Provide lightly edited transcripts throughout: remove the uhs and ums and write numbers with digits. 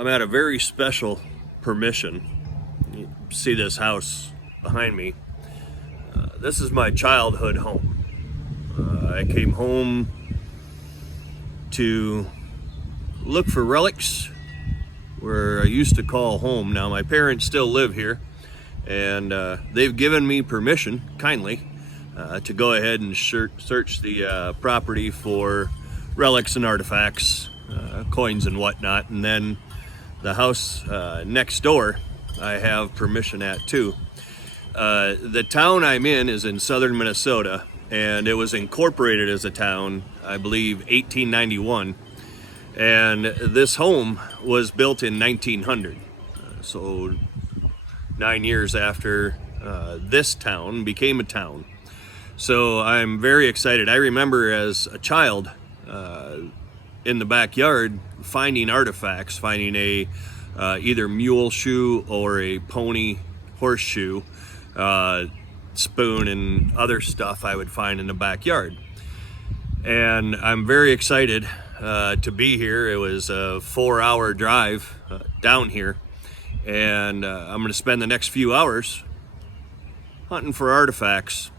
I'm at a very special permission. You see this house behind me. This is my childhood home. I came home to look for relics where I used to call home. Now my parents still live here, and they've given me permission, kindly, to go ahead and search the property for relics and artifacts, coins and whatnot. And then the house next door, I have permission at too. The town I'm in is in southern Minnesota, and it was incorporated as a town, I believe, 1891. And this home was built in 1900. So 9 years after this town became a town. So I'm very excited. I remember as a child in the backyard finding artifacts, finding a either mule shoe or a pony horseshoe, spoon and other stuff I would find in the backyard. And I'm very excited to be here. It was a 4-hour drive down here, and I'm going to spend the next few hours hunting for artifacts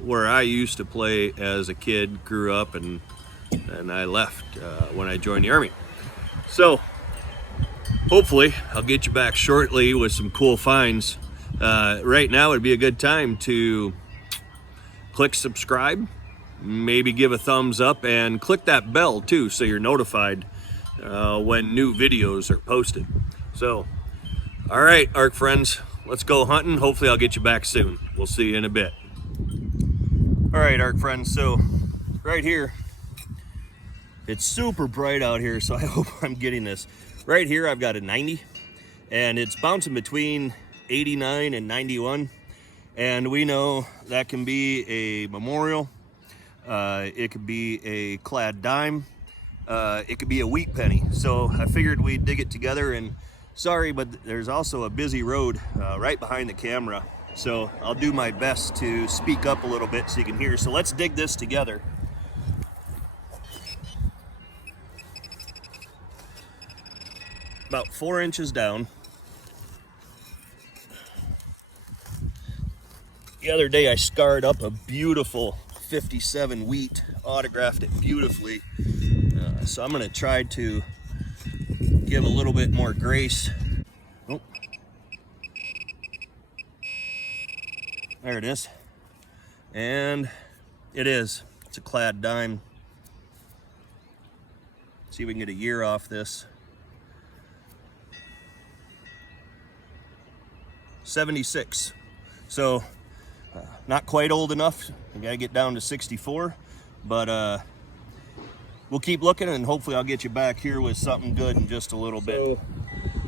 where I used to play as a kid, grew up, and I left when I joined the Army. So hopefully I'll get you back shortly with some cool finds. Right now would be a good time to click subscribe, maybe give a thumbs up, and click that bell too so you're notified when new videos are posted. So, all right, ARC friends, let's go hunting. Hopefully I'll get you back soon. We'll see you in a bit. All right, ARC friends, so right here, it's super bright out here, so I hope I'm getting this. Right here I've got a 90, and it's bouncing between 89 and 91, and we know that can be a memorial, it could be a clad dime, it could be a wheat penny. So I figured we'd dig it together, and sorry, but there's also a busy road right behind the camera, so I'll do my best to speak up a little bit so you can hear. So let's dig this together. About 4 inches down. The other day I scarred up a beautiful 57 wheat, autographed it beautifully. So I'm gonna try to give a little bit more grace. Oh. There it is. And it is. It's a clad dime. See if we can get a year off this. 76. So not quite old enough. I gotta get down to 64, but we'll keep looking, and hopefully I'll get you back here with something good in just a little bit. So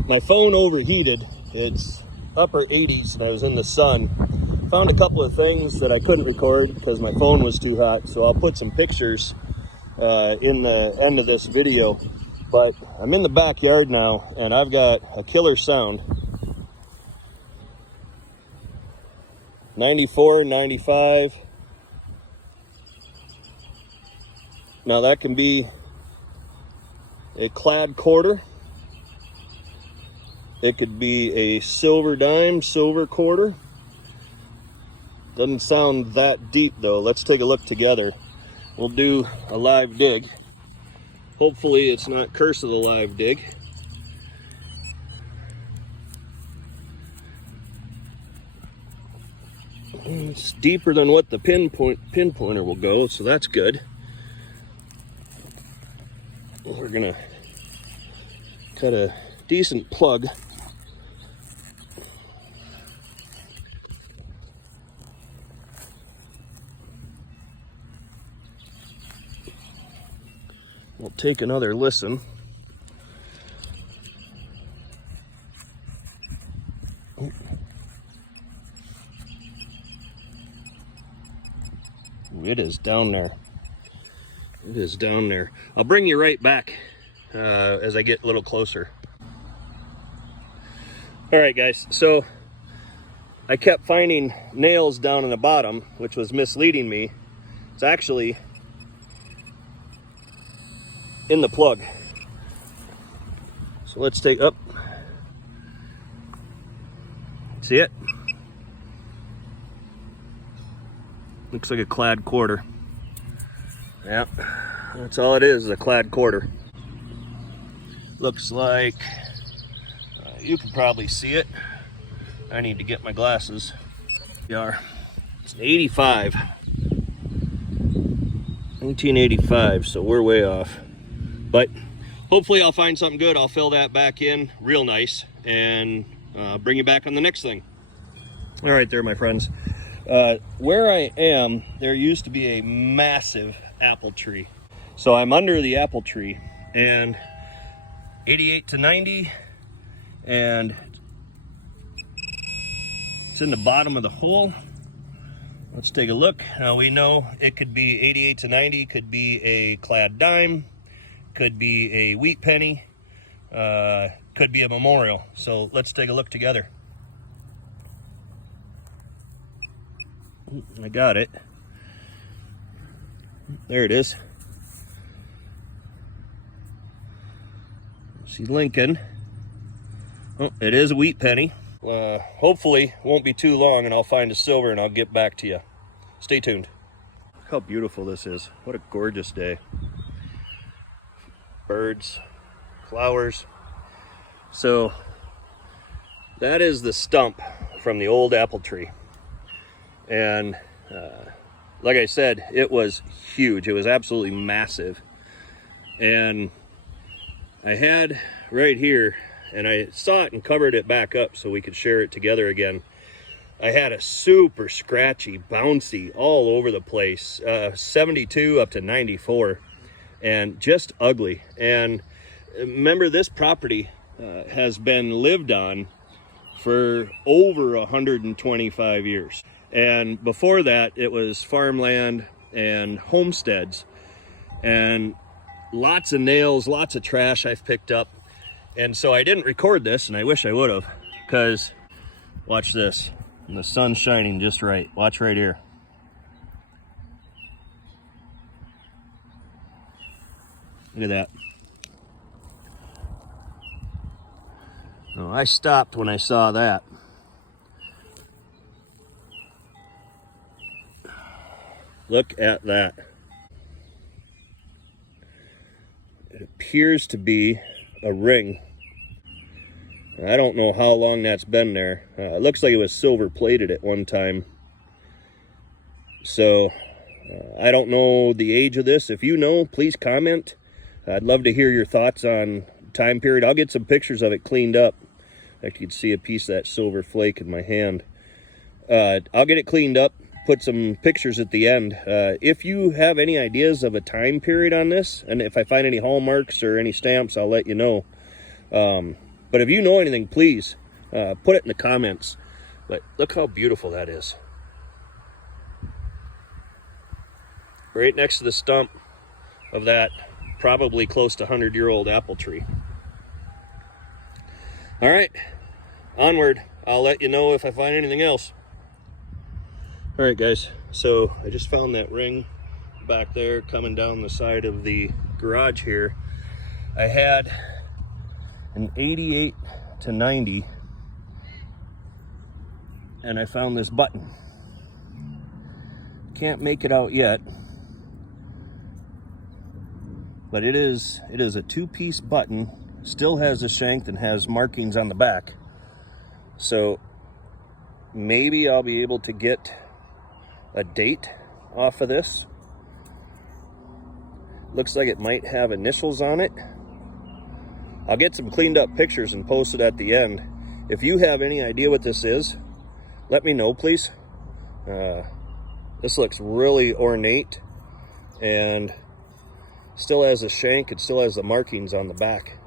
my phone overheated. It's upper 80s and I was in the sun. Found a couple of things that I couldn't record because my phone was too hot, so I'll put some pictures in the end of this video. But I'm in the backyard now, and I've got a killer sound. 94, 95. Now that can be a clad quarter. It could be a silver dime, silver quarter. Doesn't sound that deep though. Let's take a look together. We'll do a live dig. Hopefully it's not Curse of the Live Dig. It's deeper than what the pinpointer will go, so that's good. We're gonna cut a decent plug. We'll take another listen. It is down there. It is down there. I'll bring you right back as I get a little closer. All right, guys. So I kept finding nails down in the bottom, which was misleading me. It's actually in the plug. So let's take up. See it? Looks like a clad quarter. Yep, that's all it is, a clad quarter. Looks like, you can probably see it. I need to get my glasses. It's 85. 1985, so we're way off. But hopefully I'll find something good. I'll fill that back in real nice and bring you back on the next thing. All right there, my friends. Where I am, there used to be a massive apple tree. So I'm under the apple tree, and 88 to 90, and it's in the bottom of the hole. Let's take a look. Now we know it could be 88 to 90, could be a clad dime, could be a wheat penny, could be a memorial. So let's take a look together. I got it. There it is. See Lincoln. Oh, it is a wheat penny. Hopefully won't be too long and I'll find a silver and I'll get back to you. Stay tuned. How beautiful this is. What a gorgeous day. Birds, flowers. So that is the stump from the old apple tree. And like I said, it was huge. It was absolutely massive. And I had right here, and I saw it and covered it back up so we could share it together again. I had a super scratchy, bouncy, all over the place, 72 up to 94, and just ugly. And remember, this property has been lived on for over 125 years. And before that, it was farmland and homesteads, and lots of nails, lots of trash I've picked up. And so I didn't record this, and I wish I would have, because watch this. And the sun's shining just right. Watch right here. Look at that. Oh, I stopped when I saw that. Look at that. It appears to be a ring. I don't know how long that's been there. It looks like it was silver plated at one time. So I don't know the age of this. If you know, please comment. I'd love to hear your thoughts on time period. I'll get some pictures of it cleaned up. Like you can see a piece of that silver flake in my hand. I'll get it cleaned up, put some pictures at the end. If you have any ideas of a time period on this, and if I find any hallmarks or any stamps, I'll let you know. But if you know anything, please put it in the comments. But look how beautiful that is. Right next to the stump of that probably close to 100-year-old apple tree. All right, onward. I'll let you know if I find anything else. All right, guys, so I just found that ring back there coming down the side of the garage here. I had an 88 to 90, and I found this button. Can't make it out yet, but it is a two-piece button. Still has a shank and has markings on the back. So maybe I'll be able to get a date off of this. Looks like it might have initials on it. I'll get some cleaned up pictures and post it at the end. If you have any idea what this is, let me know, please. This looks really ornate and still has a shank. It still has the markings on the back.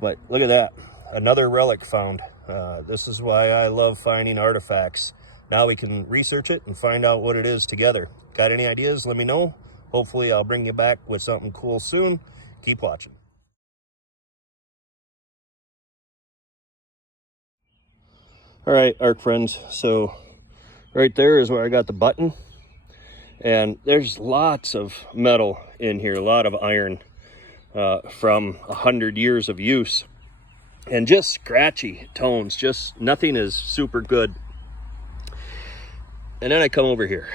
But look at that, another relic found. This is why I love finding artifacts. Now we can research it and find out what it is together. Got any ideas? Let me know. Hopefully I'll bring you back with something cool soon. Keep watching. All right, ARC friends, so right there is where I got the button. And there's lots of metal in here, a lot of iron from 100 years of use. and just scratchy tones, just nothing is super good. And then I come over here,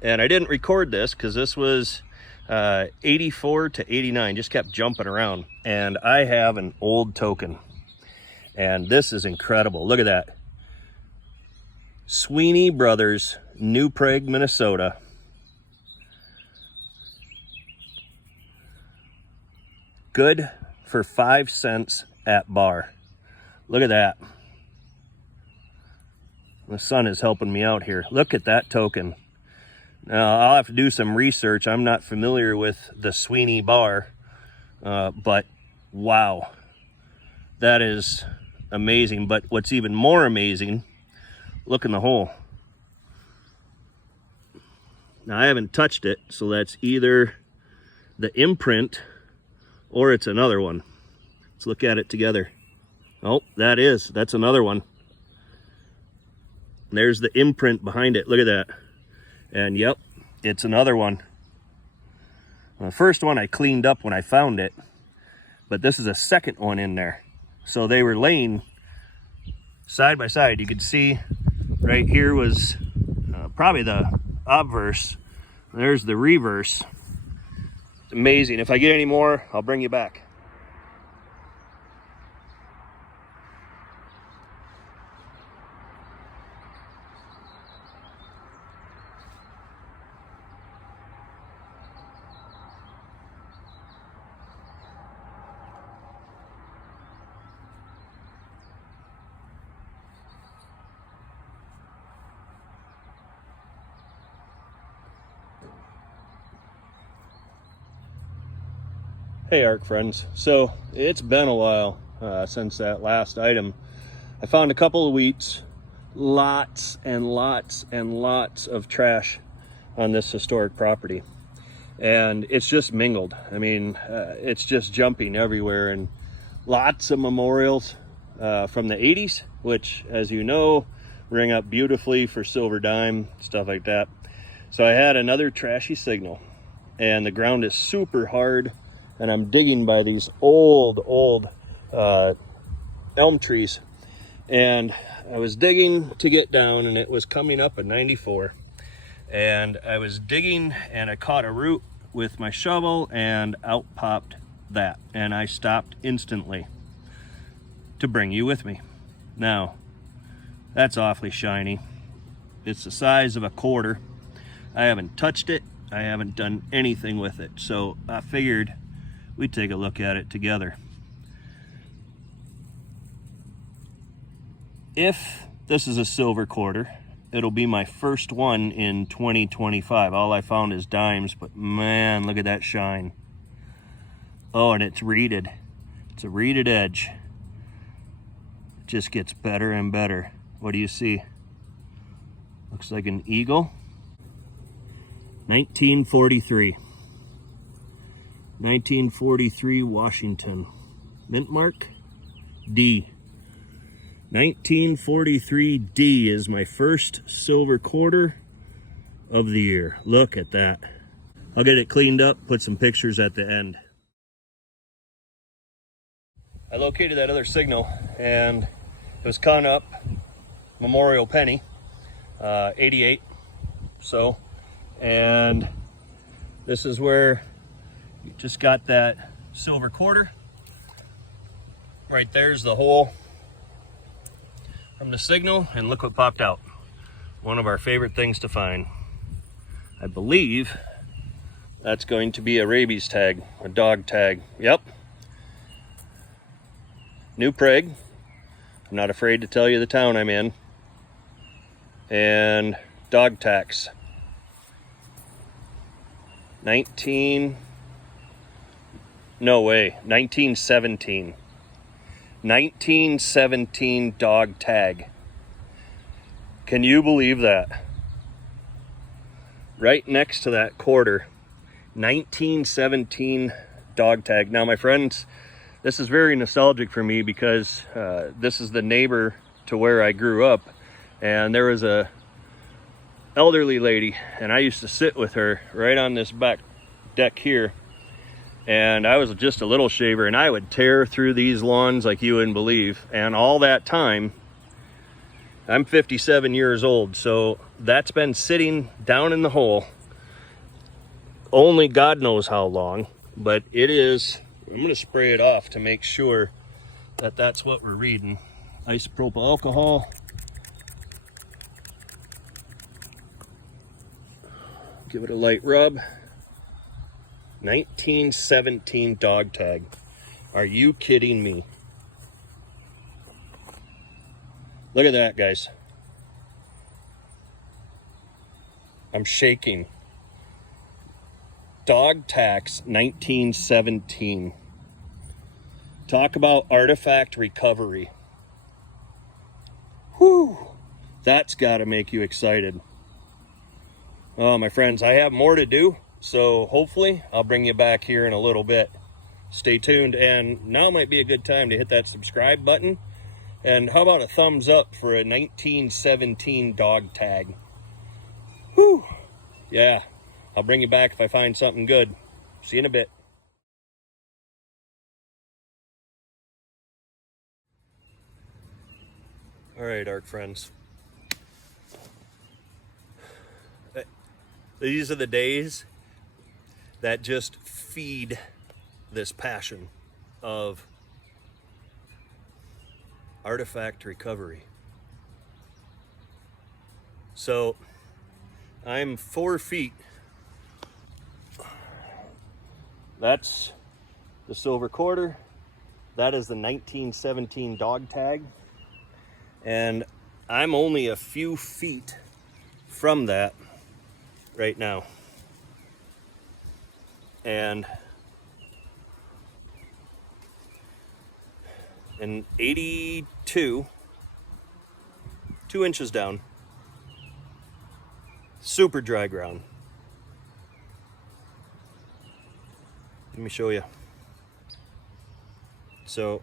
and I didn't record this because this was 84 to 89, just kept jumping around. And I have an old token, and this is incredible. Look at that. Sweeney Brothers, New Prague, Minnesota. Good for 5 cents at bar. Look at that. The sun is helping me out here. Look at that token. Now, I'll have to do some research. I'm not familiar with the Sweeney bar, but wow, that is amazing. But what's even more amazing, look in the hole. Now, I haven't touched it, so that's either the imprint or it's another one. Let's look at it together. Oh, that's another one. There's the imprint behind it. Look at that. And yep, it's another one. The first one I cleaned up when I found it, but this is a second one in there. So they were laying side by side. You could see right here was probably the obverse. There's the reverse. It's amazing. If I get any more, I'll bring you back. Hey ARC friends, so it's been a while since that last item. I found a couple of wheats, lots and lots and lots of trash on this historic property, and it's just mingled. I mean, it's just jumping everywhere, and lots of memorials from the 80s, which, as you know, ring up beautifully for silver dime, stuff like that. So I had another trashy signal, and the ground is super hard, and I'm digging by these old elm trees, and I was digging to get down, and it was coming up at 94, and I was digging and I caught a root with my shovel, and out popped that, and I stopped instantly to bring you with me. Now, that's awfully shiny. It's the size of a quarter. I haven't touched it. I haven't done anything with it, so I figured we'd take a look at it together. If this is a silver quarter, it'll be my first one in 2025. All I found is dimes, but man, look at that shine. Oh, and it's reeded. It's a reeded edge. It just gets better and better. What do you see? Looks like an eagle. 1943. 1943 Washington. Mint mark D. 1943 D is my first silver quarter of the year. Look at that. I'll get it cleaned up, put some pictures at the end. I located that other signal, and it was caught up Memorial Penny, 88. So, and this is where you just got that silver quarter. Right there's the hole from the signal, and look what popped out. One of our favorite things to find. I believe that's going to be a rabies tag, a dog tag. Yep. New Prague. I'm not afraid to tell you the town I'm in. And dog tax. 1917. 1917 dog tag. Can you believe that? Right next to that quarter, 1917 dog tag. Now, my friends, this is very nostalgic for me because this is the neighbor to where I grew up, and there was a elderly lady, and I used to sit with her right on this back deck here, And I was just a little shaver, and I would tear through these lawns like you wouldn't believe. And all that time, I'm 57 years old, so that's been sitting down in the hole only God knows how long. But it is, I'm going to spray it off to make sure that that's what we're reading. Isopropyl alcohol. Give it a light rub. 1917 dog tag. Are you kidding me? Look at that, guys. I'm shaking. Dog tax 1917. Talk about artifact recovery. Whew. That's got to make you excited. Oh, my friends, I have more to do, so hopefully I'll bring you back here in a little bit. Stay tuned, and now might be a good time to hit that subscribe button. And how about a thumbs up for a 1917 dog tag? Whew. Yeah, I'll bring you back if I find something good. See you in a bit. All right, ARC friends. These are the days that just feed this passion of artifact recovery. So I'm 4 feet. That's the silver quarter. That is the 1917 dog tag. And I'm only a few feet from that right now. And in 82, 2 inches down, super dry ground. Let me show you. So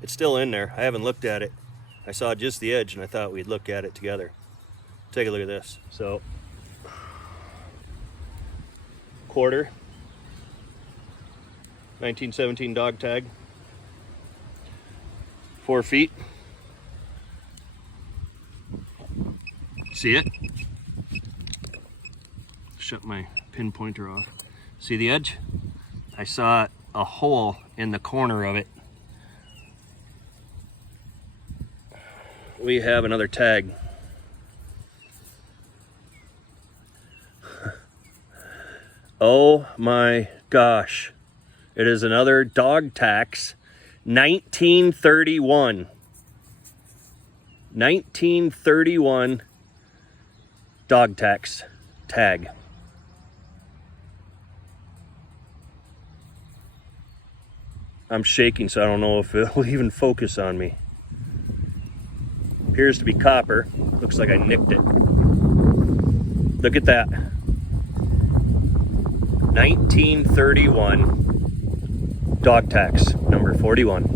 it's still in there. I haven't looked at it. I saw just the edge and I thought we'd look at it together. Take a look at this. So quarter, 1917 dog tag, 4 feet. See it? Shut my pinpointer off. See the edge? I saw a hole in the corner of it. We have another tag. Oh my gosh. It is another dog tax. 1931. 1931 dog tax tag. I'm shaking, so I don't know if it'll even focus on me. Appears to be copper. Looks like I nicked it. Look at that. 1931 dog tax, number 41.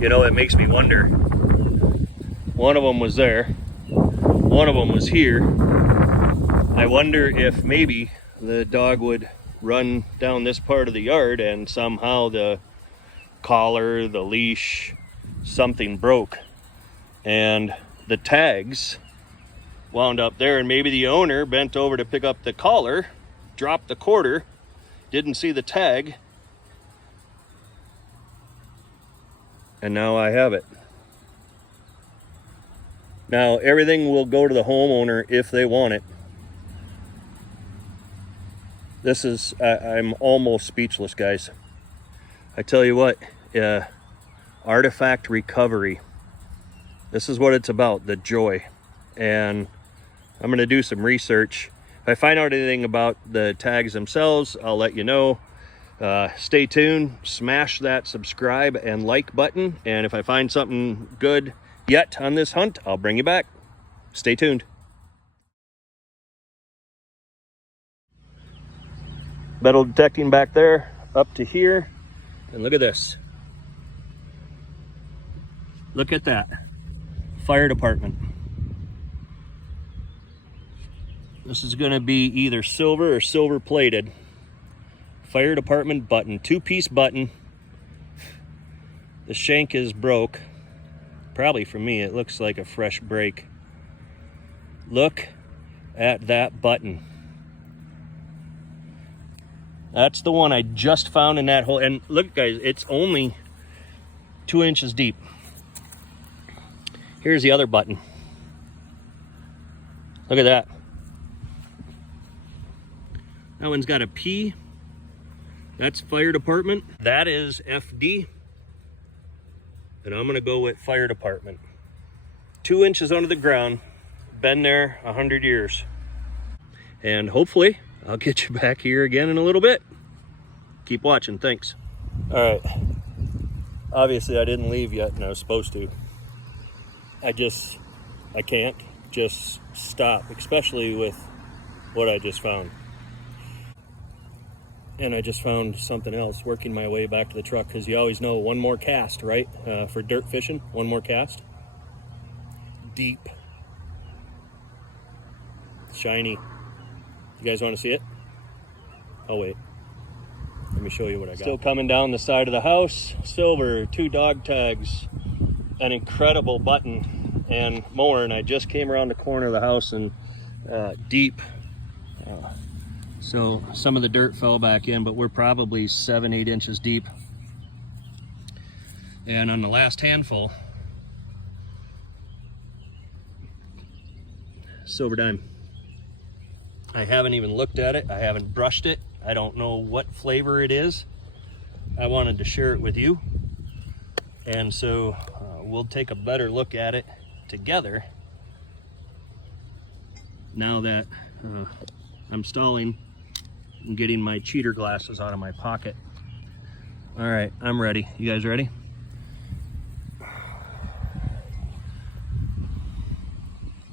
You know, it makes me wonder. One of them was there. One of them was here. I wonder if maybe the dog would run down this part of the yard and somehow the collar, the leash, something broke. And the tags wound up there, and maybe the owner bent over to pick up the collar, dropped the quarter, didn't see the tag, and now I have it. Now everything will go to the homeowner if they want it. This is, I'm almost speechless, guys. I tell you what, artifact recovery. This is what it's about, the joy. And I'm gonna do some research. If I find out anything about the tags themselves, I'll let you know. Stay tuned, smash that subscribe and like button. And if I find something good yet on this hunt, I'll bring you back. Stay tuned. Metal detecting back there, up to here. And look at this. Look at that. Fire department. This is gonna be either silver or silver plated. Fire department button, 2-piece button. The shank is broke. Probably for me, it looks like a fresh break. Look at that button. That's the one I just found in that hole. And look, guys, it's only 2 inches deep. Here's the other button. Look at that. That one's got a P. That's fire department. That is FD. And I'm gonna go with fire department. 2 inches under the ground. Been there 100 years. And hopefully I'll get you back here again in a little bit. Keep watching, thanks. All right, obviously I didn't leave yet and I was supposed to. I can't just stop, especially with what I just found. And I just found something else working my way back to the truck, because you always know one more cast, right? For dirt fishing, one more cast. Deep. Shiny. You guys want to see it? Oh wait, let me show you what I got. Still coming down the side of the house. Silver, 2 dog tags, an incredible button and more. And I just came around the corner of the house and deep. So some of the dirt fell back in, but we're probably 7-8 inches deep. And on the last handful, silver dime. I haven't even looked at it. I haven't brushed it. I don't know what flavor it is. I wanted to share it with you. And so we'll take a better look at it together now that I'm stalling and getting my cheater glasses out of my pocket. All right, I'm ready. You guys ready?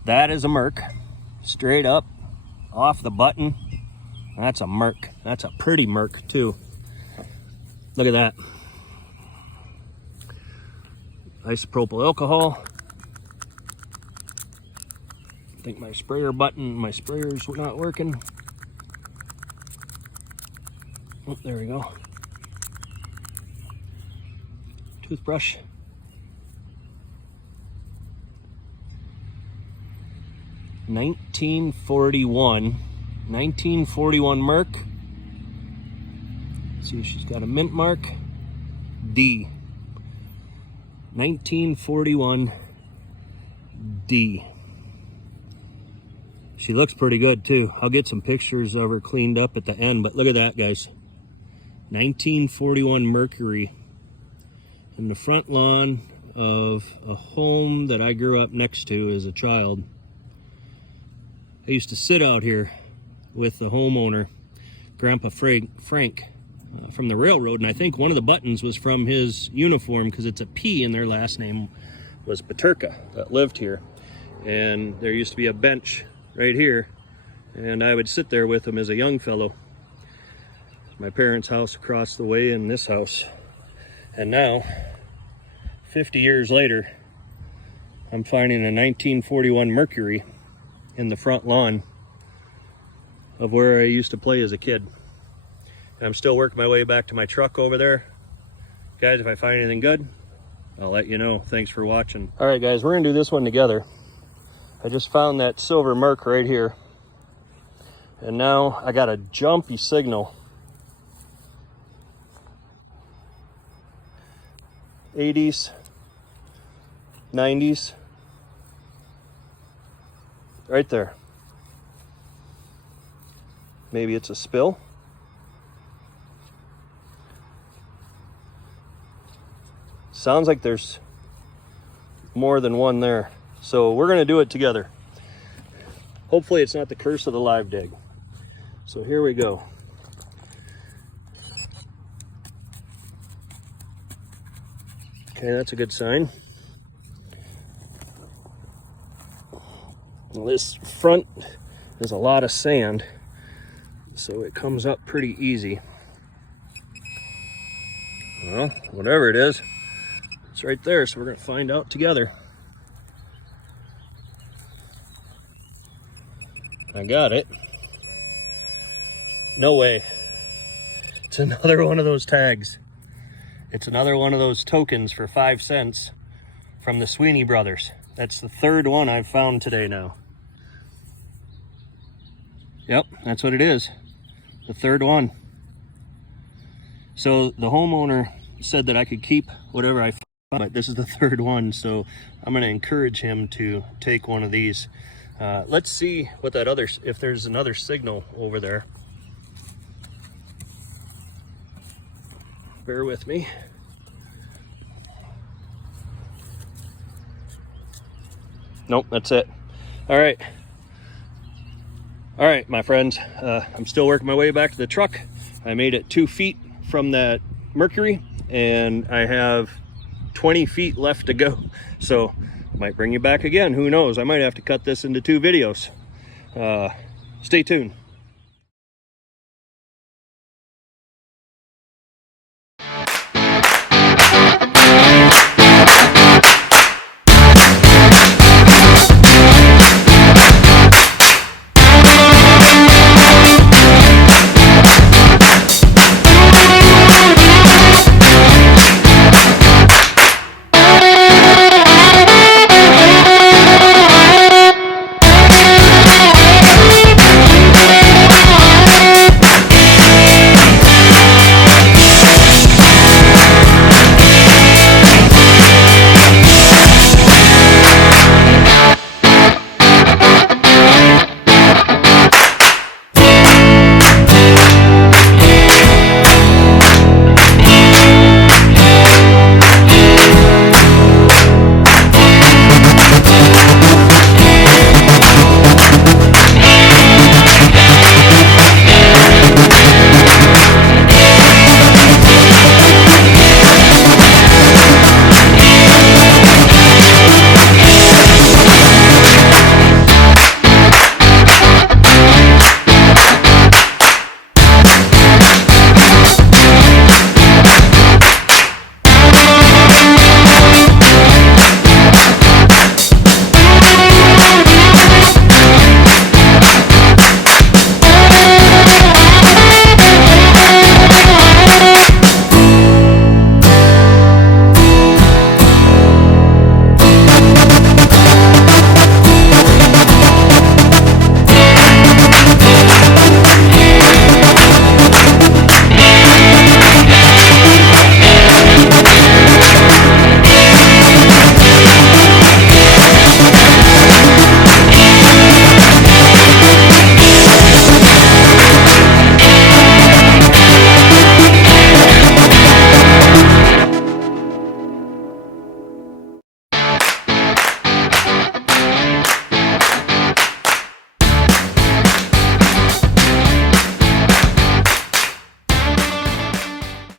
That is a merc, straight up off the button. That's a merc. That's a pretty merc too. Look at that. Isopropyl alcohol. I think my sprayer button, my sprayer's not working. Oh, there we go. Toothbrush. $1941 Merc. Let's see if she's got a mint mark. D. 1941 D. She looks pretty good too. I'll get some pictures of her cleaned up at the end, but look at that, guys. 1941 Mercury in the front lawn of a home that I grew up next to as a child. I used to sit out here with the homeowner, Grandpa Frank, from the railroad, and I think one of the buttons was from his uniform, because it's a P and their last name was Paterka, that lived here. And there used to be a bench right here, and I would sit there with him as a young fellow. My parents' house across the way and this house. And now, 50 years later, I'm finding a 1941 Mercury in the front lawn of where I used to play as a kid. And I'm still working my way back to my truck over there. Guys, if I find anything good, I'll let you know. Thanks for watching. All right, guys, we're gonna do this one together. I just found that silver merc right here. And now I got a jumpy signal. 80s, 90s, right there. Maybe it's a spill. Sounds like there's more than one there. So we're gonna do it together. Hopefully it's not the curse of the live dig. So here we go. Okay, that's a good sign. Well, this front is a lot of sand, so it comes up pretty easy. Well, whatever it is, it's right there, so we're gonna find out together. I got it. No way. It's another one of those tags. It's another one of those tokens for 5 cents from the Sweeney Brothers. That's the third one I've found today now. Yep, that's what it is. The third one. So the homeowner said that I could keep whatever I found, but this is the third one, so I'm going to encourage him to take one of these. Let's see what that other, if there's another signal over there. Bear with me. Nope, that's it. All right, my friends, I'm still working my way back to the truck. I made it 2 feet from that mercury, and I have 20 feet left to go. So might bring you back again. Who knows? I might have to cut this into 2 videos. Stay tuned.